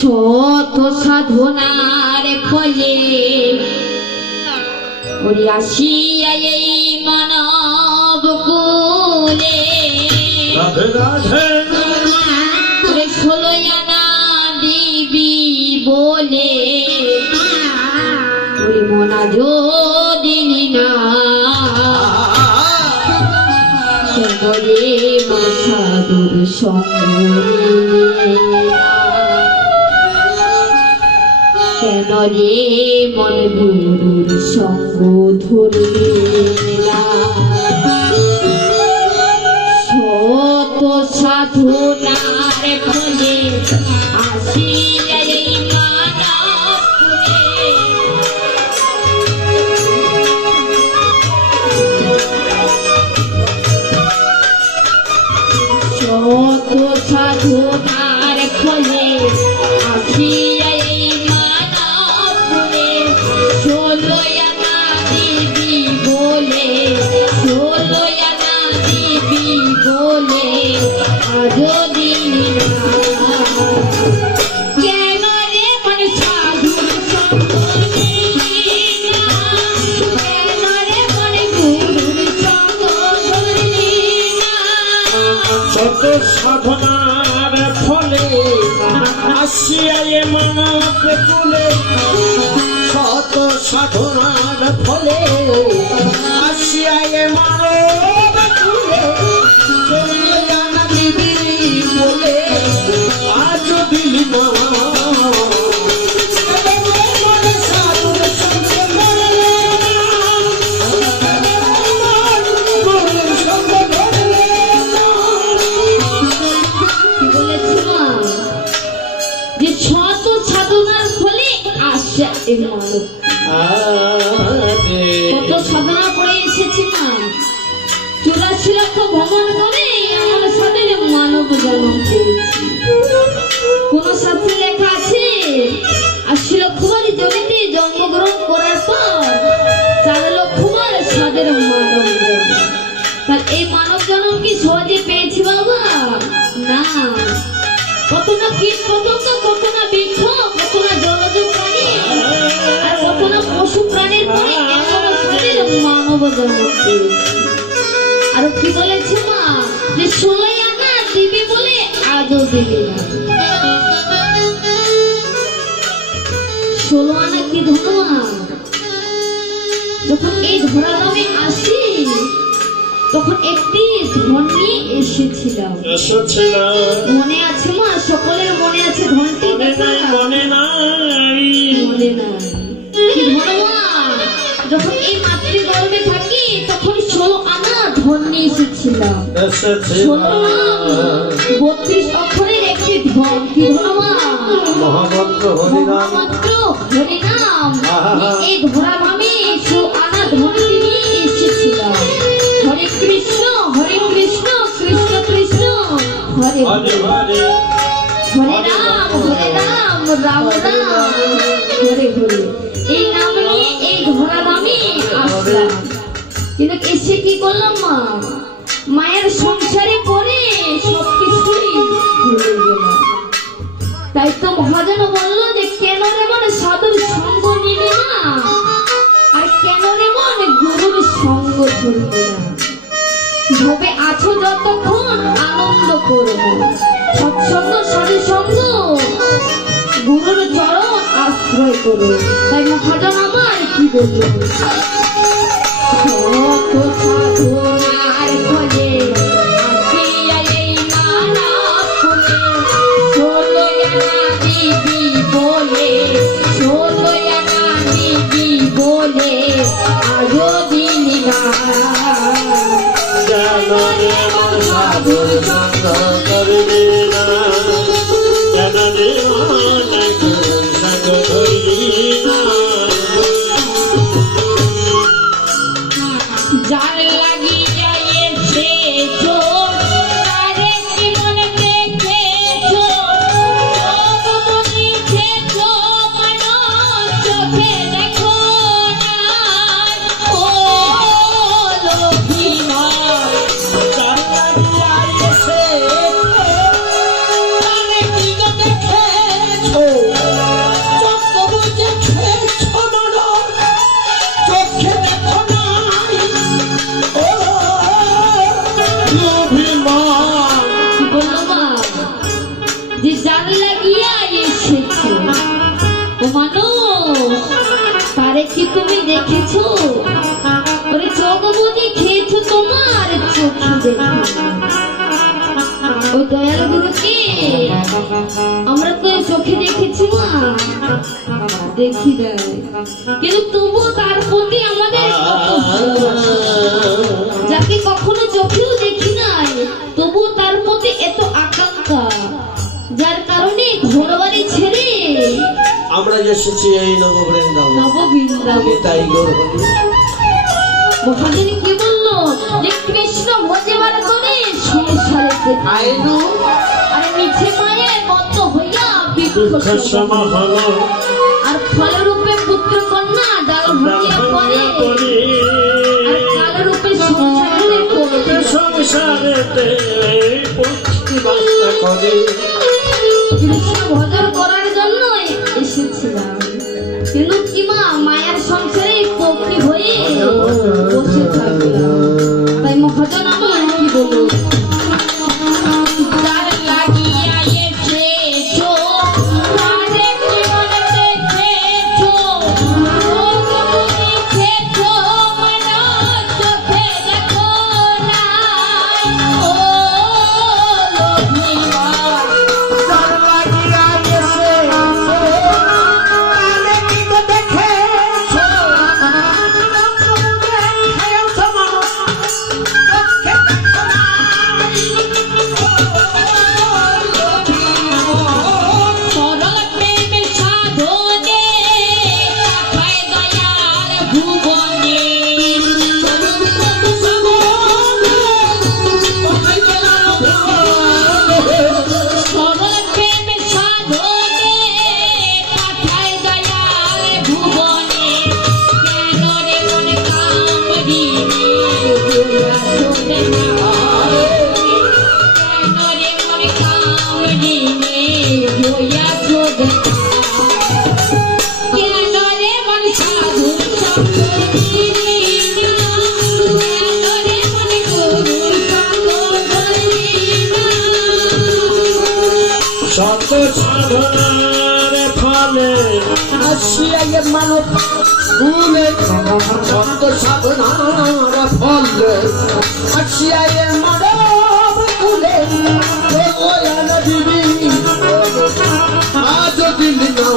শত সাধনার ফলে ওরে আসিয়া এই মানব কুলে ওরে 16 আনা দিবি বলে ওরে মনা দিলি না ওরে মন সাধুর সঙ্গ কেন রে মন গুরুর সঙ্গ ধরবে না শত সাধনার ফলে আসিয়া এই মানব কুলে শত সাধনার ফলে আসিয়া এই মানব কুলে 16 আনা দিবি বলে 16 আনা দিবি বলে আজও দিলি না কেন রে মন সাধুর সঙ্গ দিলি না কেন রে মন গুরুর সঙ্গ ধরলি না শত সাধনার ফলে আসিয়া এ মানব কুলে শত সাধনার ফলে আসিয়া এ মানব কুলে 16 আনা দিবি বলে আজও দিলি না শত সাধনার ফলে আসে এই মানব কত সাধনা করে এসেছি মা 84 লক্ষ ভ্রমণ করে আমার সাথে মানব জন্ম পেয়েছি কোন শাস্ত্রে লেখা আছে 80 লক্ষ বার জমিতে জন্মগ্রহণ করার পর 4 লক্ষ বার সাদের মানব জন্ম তার এই মানব জন্ম কি সহজে পেয়েছি বাবা না কত না কীট পতঙ্গ কত না বৃক্ষ কত না জলজ প্রাণী আর কত না পশু প্রাণীর পরে এমন শরীর মানব জন্ম পেয়েছে আর কি বলেছে মা যে 16 আনা দিবি বলে আজও দিবি না 16 আনা কি ধনমা যখন এই ধরাধামে আসি তখন একটি ধন নিয়ে এসেছিলাম মনে আছে মা সকলের মনে আছে ধনটি মনে নাই কি ধন মা যখন এই মাতৃগর্ভে থাকি তখন 16 আনা ধন নিয়ে এসেছিলাম 32 অক্ষরের একটি ধন কি ধন মা মহামন্ত্র হরিনাম এই ধরাধামে 16 আনা ধনটি নিয়ে এসেছিলাম হরে কৃষ্ণ কৃষ্ণ কৃষ্ণ হরে হরে হরে রাম রাম রাম হরে হরে এই নাম নিয়ে এই ধরাধামে আসলাম কিন্তু এসে কি করলাম মা মায়ের সংসারে পড়ে সবকিছুই ভুলে গেলাম তাই তো মহাজন বললো যে কেন রে মন সাধুর সঙ্গ নিবি না আর কেন রে মন গুরুর সঙ্গ ধরবি না ভবে আছো যতক্ষণ আনন্দ করব সৎসঙ্গ সাধু সঙ্গ গুরুর চরণ আশ্রয় করো তাই মহাজন আমার কি বলবো শত সাধনার ফলে আসিয়া এই মানব কুলে 16 আনা দিবি বলে 16 আনা দিবি বলে আজও দিলি না সাধুর সঙ্গ করবি না কেন রে মন গুরুর সঙ্গ ধরবি না যার লাগিয়া আমরা তো এই চোখে দেখেছি মা, দেখি নাই, কিন্তু তবুও তার প্রতি আমাদের কত ভালোবাসা। যাকে কখনো চোখেও দেখি নাই, তবুও তার প্রতি এত আকাঙ্ক্ষা, যার কারণে ঘরবাড়ি ছেড়ে আমরা এসেছি এই নববৃন্দাবন। নববৃন্দাবন। তাই গৌর হরি। মহাজনী কি বললো যে কৃষ্ণ ভজেবার করে সংসারে আইনু আর মিছে মায়ে বদ্ধ হইয়া দুঃখ সমাহন আর ফলরূপে পুত্র কন্যা ডাল ভাঙিয়া পড়ে আর কালরূপে সংসারে পড়ে সংসারেতে পুষ্টি বাসা করে। কৃষ্ণ ভজন করার জন্যই এসেছিলাম, কিন্তু কি মা মায়ের সংসারে পত্নী হয়ে বসে থাকলাম। তাই মহাজন আমার কি বলবো, যার লাগিয়া এসেছো তারে জীবন দেখেছো, দেখেছো মনা চোখে দেখো নাই, ও লক্ষ্মীমা। শত সাধনার ফলে আসিয়া মানব ভুলে, শত সাধনার ফলে আসিয়া মানব ভুলে, দিবি আজ দিলি না